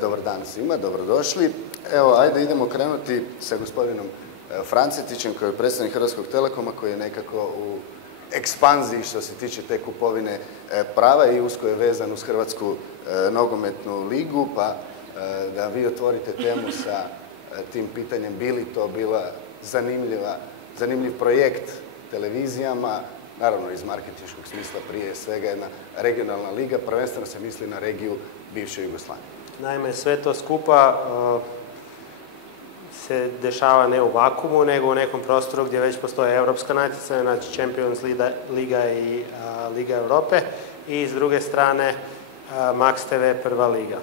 Dobar dan svima, dobrodošli. Evo, ajde idemo krenuti sa gospodinom Francetićem, koji je predstavnik Hrvatskog Telekoma, koji je nekako u ekspanziji što se tiče te kupovine prava i usko je vezan uz Hrvatsku nogometnu ligu, pa da vi otvorite temu sa tim pitanjem, bi li to bila zanimljiv projekt televizijama, naravno iz marketinškog smisla prije svega jedna regionalna liga, prvenstveno se misli na regiju bivše Jugoslavije. Naime, sve to skupa se dešava ne u vakumu, nego u nekom prostoru gdje već postoje europska natjecanja, znači Champions Liga i Liga Europe, i s druge strane Max TV prva liga.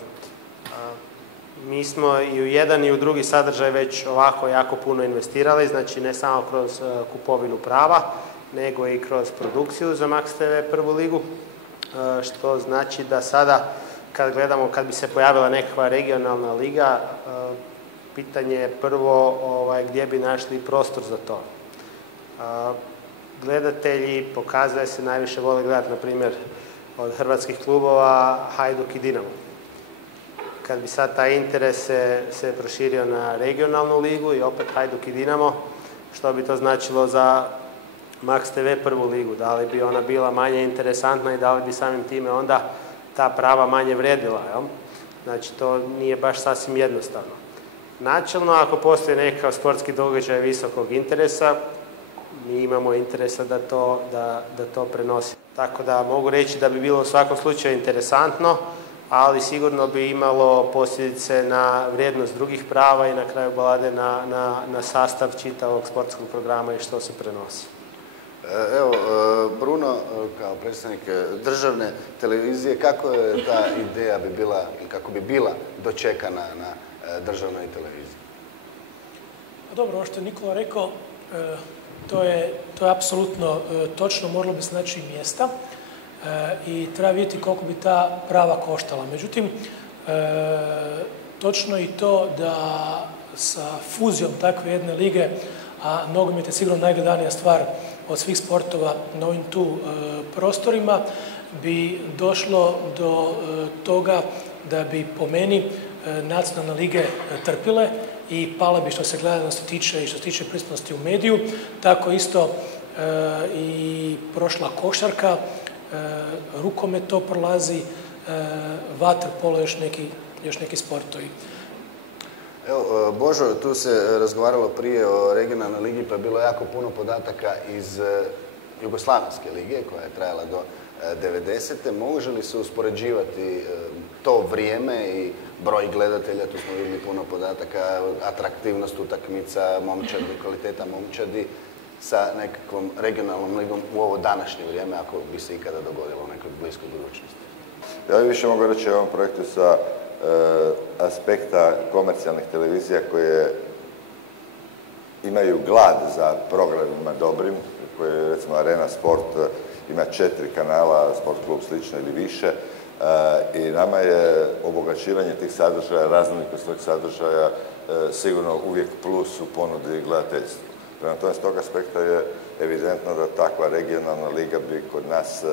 Mi smo i u jedan i u drugi sadržaj već ovako jako puno investirali, znači ne samo kroz kupovinu prava, nego i kroz produkciju za Max TV prvu ligu, što znači da sada kad gledamo, kad bi se pojavila nekakva regionalna liga, pitanje je prvo gdje bi našli prostor za to. Gledatelji, pokazuje se, najviše vole gledati, na primjer, od hrvatskih klubova Hajduk i Dinamo. Kad bi sad taj interes se proširio na regionalnu ligu i opet Hajduk i Dinamo, što bi to značilo za Max TV prvu ligu? Da li bi ona bila manje interesantna i da li bi samim time onda ta prava manje vrijedila? Jel? Znači, to nije baš sasvim jednostavno. Načelno, ako postoji nekav sportski događaj visokog interesa, mi imamo interesa da to prenosi. Tako da mogu reći da bi bilo u svakom slučaju interesantno, ali sigurno bi imalo posljedice na vrijednost drugih prava i na kraju balade na sastav čitavog sportskog programa i što se prenosi. Evo, Bruno, kao predstavnik državne televizije, kako je ta ideja kako bi bila dočekana na državnoj televiziji? Dobro, ovo što je Nikola rekao, to je apsolutno točno, moralo bi se naći mjesta i treba vidjeti koliko bi ta prava koštala. Međutim, točno i to da sa fuzijom takve jedne lige, a nogomet je sigurno najgledanija stvar od svih sportova na ovim tu prostorima, bi došlo do toga da bi po meni nacionalne lige trpile i pale bi što se gledanosti tiče i što se tiče prisutnosti u mediju. Tako isto i prošla košarka, rukomet to prolazi, vaterpolo, još neki sportovi. Evo, Božo, tu se razgovaralo prije o regionalnoj ligi, pa je bilo jako puno podataka iz Jugoslavenske lige, koja je trajala do 90. Može li se uspoređivati to vrijeme i broj gledatelja, tu smo vidjeli puno podataka, atraktivnost utakmica, momčadi, kvaliteta momčadi, sa nekakvom regionalnom ligom u ovo današnje vrijeme, ako bi se ikada dogodilo u nekoj bliskoj budućnosti? Ja bih više mogu reći o ovom projektu sa aspekta komercijalnih televizija koje imaju glad za programima dobrim, koje recimo Arena Sport ima 4 kanala, Sport klub slično ili više, i nama je obogaćivanje tih sadržaja, raznolikost tog sadržaja sigurno uvijek plus u ponudi gledateljstvu. Prema tome, s tog aspekta je evidentno da takva regionalna liga bi kod nas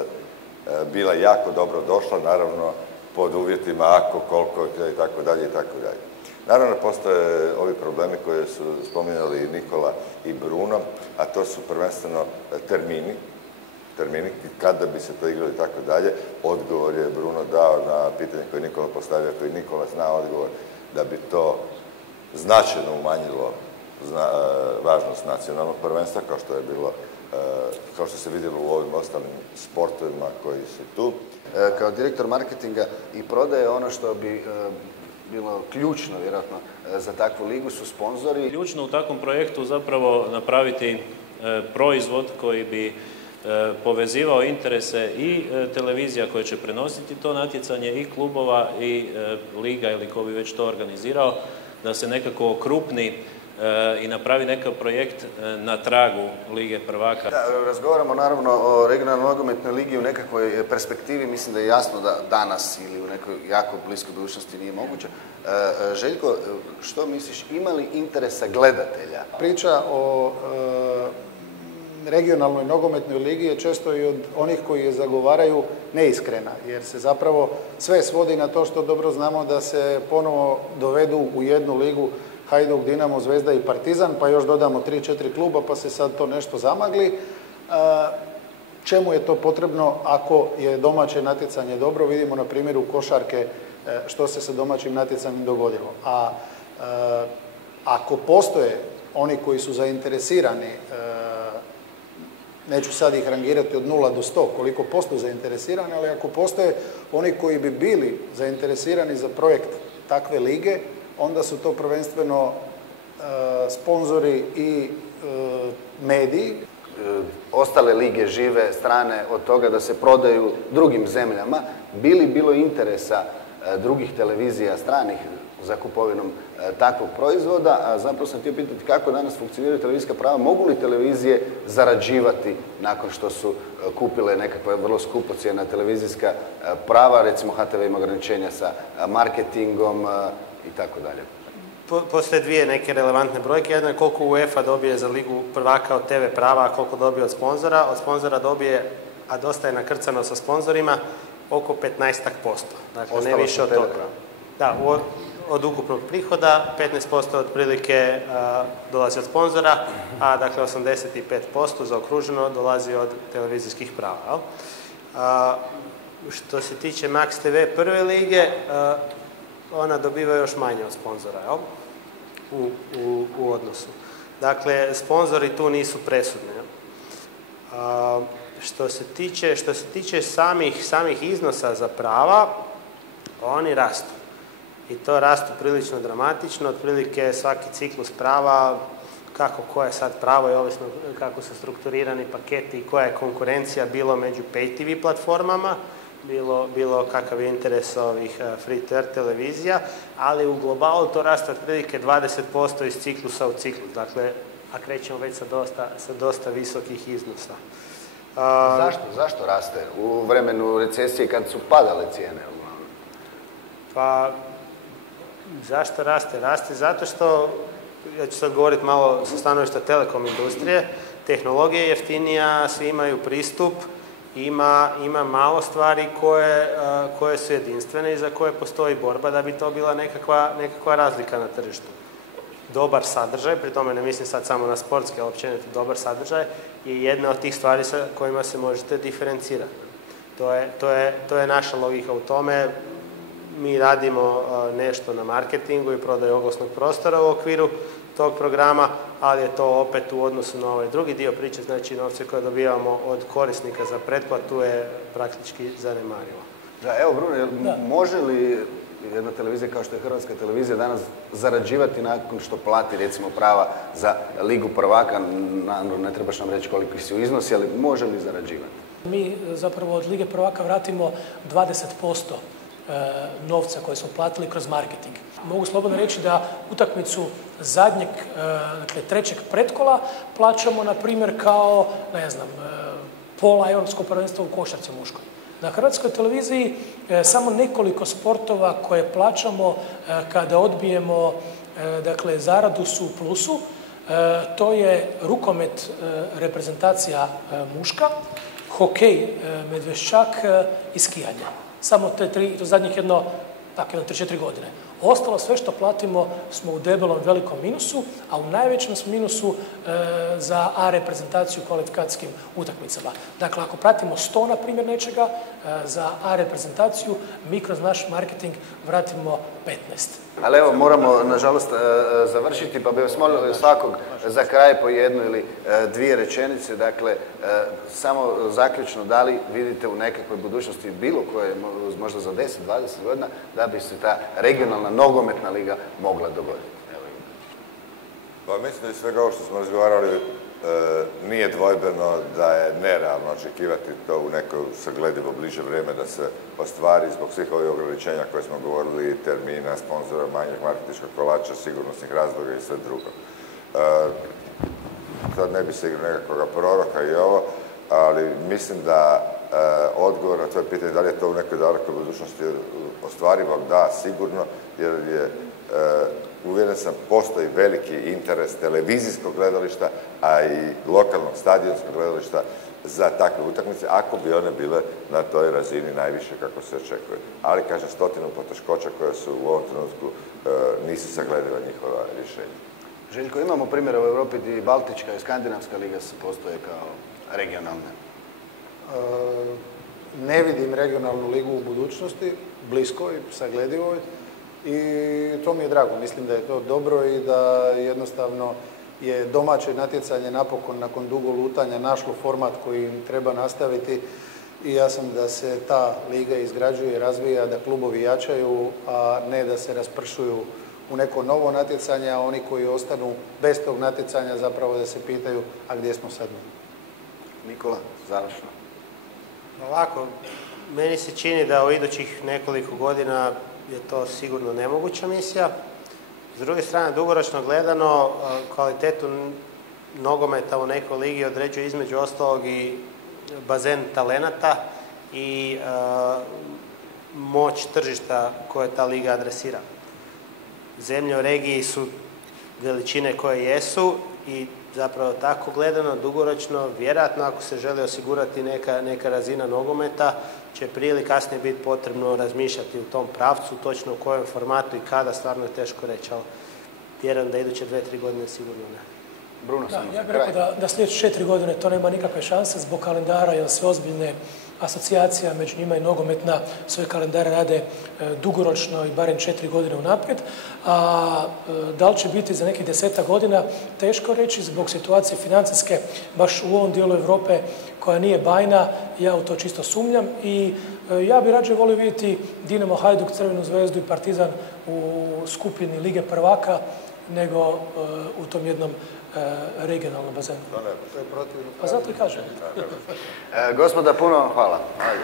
bila jako dobro došla, naravno pod uvjetima ako, koliko i tako dalje i tako dalje. Naravno, postoje ovi problemi koje su spominjali Nikola i Bruno, a to su prvenstveno termini, kada bi se to igralo i tako dalje. Odgovor je Bruno dao na pitanje koje Nikola postavio, koji Nikola zna odgovor, da bi to značajno umanjilo važnost nacionalnog prvenstva, kao što se vidjelo u ovim ostalim sportovima koji su tu. Kao direktor marketinga i prodaje, ono što bi bilo ključno, vjerojatno, za takvu ligu su sponzori. Ključno u takvom projektu zapravo napraviti proizvod koji bi povezivao interese i televizija koja će prenositi to natjecanje, i klubova, i liga ili ko bi već to organizirao, da se nekako okrupni i napravi nekakav projekt na tragu Lige prvaka. Da, razgovaramo naravno o regionalnoj nogometnoj ligi u nekakvoj perspektivi. Mislim da je jasno da danas ili u nekoj jako bliskoj budućnosti nije moguće. Željko, što misliš, ima li interesa gledatelja? Priča o regionalnoj nogometnoj ligi je često i od onih koji je zagovaraju neiskrena, jer se zapravo sve svodi na to što dobro znamo da se ponovo dovedu u jednu ligu Hajduk, Dinamo, Zvezda i Partizan, pa još dodamo 3-4 kluba, pa se sad to nešto zamagli. Čemu je to potrebno ako je domaće natjecanje dobro? Vidimo na primjeru košarke što se sa domaćim natjecanjem dogodilo. A ako postoje oni koji su zainteresirani, neću sad ih rangirati od 0 do 100 koliko posto zainteresirani, ali ako postoje oni koji bi bili zainteresirani za projekt takve lige, onda su to prvenstveno sponzori i mediji. Ostale lige žive strane od toga da se prodaju drugim zemljama. Bilo interesa drugih televizija stranih za kupovinom takvog proizvoda, a zapravo sam htio pitati kako danas funkcioniraju televizijska prava, mogu li televizije zarađivati nakon što su kupile nekakva vrlo skupocjena televizijska prava, recimo HTV ima ograničenja sa marketingom i tako dalje. Postoje dvije neke relevantne brojke. Jedna je koliko UEFA dobije za ligu prvaka od TV prava, a koliko dobije od sponzora. Od sponzora dobije, a dosta je nakrcano sa sponzorima, oko 15%. Dakle, ostalo ne više od toga. Da, od ukupnog prihoda 15% otprilike dolazi od sponzora, a dakle 85% zaokruženo dolazi od televizijskih prava. Što se tiče Max TV prve lige, ona dobiva još manje od sponzora, jel? U odnosu. Dakle, sponzori tu nisu presudni. Što se tiče samih iznosa za prava, oni rastu. I to rastu prilično dramatično, otprilike svaki ciklus prava, koje je sad pravo i ovisno kako su strukturirani paketi i koja je konkurencija bilo među pay TV platformama, bilo kakav je interes ovih free-to-air televizija, ali u globalu to raste otprilike 20% iz ciklusa u ciklus. Dakle, a krećemo već sa dosta visokih iznosa. Zašto raste u vremenu recesije kad su padale cijene? Pa, zašto raste? Raste zato što, ja ću sad govoriti malo sa stanovišta telekom industrije, tehnologija je jeftinija, svi imaju pristup, ima malo stvari koje su jedinstvene i za koje postoji borba da bi to bila nekakva razlika na tržištu. Dobar sadržaj, pri tome ne mislim sad samo na sportske, ali općenito dobar sadržaj, je jedna od tih stvari sa kojima se možete diferencirati. To je naša logika u tome. Mi radimo nešto na marketingu i prodaju oglasnog prostora u okviru tog programa, ali je to opet u odnosu na ovaj drugi dio priče, znači novce koje dobivamo od korisnika za pretplatu je praktički zanemarivo. Da, evo Bruno, može li jedna televizija kao što je Hrvatska televizija danas zarađivati nakon što plati recimo prava za ligu prvaka, ne trebaš nam reći koliko su iznosi, ali može li zarađivati? Mi zapravo od lige prvaka vratimo 20% novca koje smo platili kroz marketing. Mogu slobodno reći da utakmicu zadnjeg, dakle trećeg pretkola plaćamo, na primjer, kao, ne znam, pola europskog prvenstva u košarci muškoj. Na Hrvatskoj televiziji samo nekoliko sportova koje plaćamo kada odbijemo, dakle, zaradu su u plusu. To je rukomet, reprezentacija muška, hokej, Medveščak i skijanje. Samo te tri, to zadnjih jedno 3-4 godine. Ostalo sve što platimo smo u debelom velikom minusu, a u najvećem smo minusu za A reprezentaciju u kvalifikacijskim utakmicama. Dakle, ako pratimo 100, na primjer, nečega, za A reprezentaciju, mi kroz naš marketing vratimo 15. Ali evo, moramo, nažalost, završiti, pa bih vas molio svakog za kraj po jednu ili dvije rečenice. Dakle, samo zaključno, da li vidite u nekakvoj budućnosti bilo koje, možda za 10-20 godina, da bi se ta regionalna nogometna liga mogla dogoditi? Pa mislim da je svega ovo što smo razgovarali nije dvojbeno da je nerealno očekivati to u neko sagledivo bliže vrijeme da se ostvari zbog svih ovih ograničenja koje smo govorili, termina, sponzora, manjeg marketinškog kolača, sigurnosnih razloga i sve drugo. Sad ne bi se igrao nekakvoga proroka i ovo, ali mislim da odgovor na to pitanje da li je to u nekoj dalekoj budućnosti ostvarivo, da, sigurno, jer je, uvjeren sam, postoji veliki interes televizijskog gledališta, a i lokalnog stadionskog gledališta za takve utakmice, ako bi one bile na toj razini najviše kako se očekuje. Ali, kažem, stotinu poteškoća koje su u ovom trenutku nisu saglediva njihova rješenja. Željko, imamo primjere u Europi gdje Baltička i Skandinavska liga postoje kao regionalne. Ne vidim regionalnu ligu u budućnosti, bliskoj, sagledivoj, i to mi je drago. Mislim da je to dobro i da jednostavno je domaće natjecanje napokon nakon dugo lutanja našlo format koji im treba nastaviti i ja sam da se ta liga izgrađuje i razvija, da klubovi jačaju, a ne da se raspršuju u neko novo natjecanje, a oni koji ostanu bez tog natjecanja zapravo da se pitaju a gdje smo sad mi. Nikola, završno. Ovako, meni se čini da u idućih nekoliko godina je to sigurno nemoguća misija. S druge strane, dugoročno gledano, kvalitetu nogometa u nekoj ligi određuje između ostalog i bazen talenata i moć tržišta koje ta liga adresira. Zemlje u regiji su veličine koje jesu i zapravo tako gledano, dugoročno, vjerojatno ako se želi osigurati neka razina nogometa, će prije ili kasnije biti potrebno razmišljati u tom pravcu, točno u kojem formatu i kada, stvarno je teško reći, ali vjerujem da iduće 2-3 godine sigurno ne. Bruno, ja bih rekao da sljedeće 4 godine to nema nikakve šanse zbog kalendara, jer se ozbiljne asocijacija, među njima i nogometna, svoje kalendare rade dugoročno i barem 4 godine unaprijed. A da li će biti za nekih 10 godina, teško reći zbog situacije financijske, baš u ovom dijelu Europe koja nije bajna, ja u to čisto sumnjam i ja bih rađe volio vidjeti Dinamo, Hajduk, Crvenu zvezdu i Partizan u skupini Lige prvaka nego u tom jednom regionalnom bazenu. To je protivno. Pa zato i kažem. Gospoda, puno vam hvala. Ajde.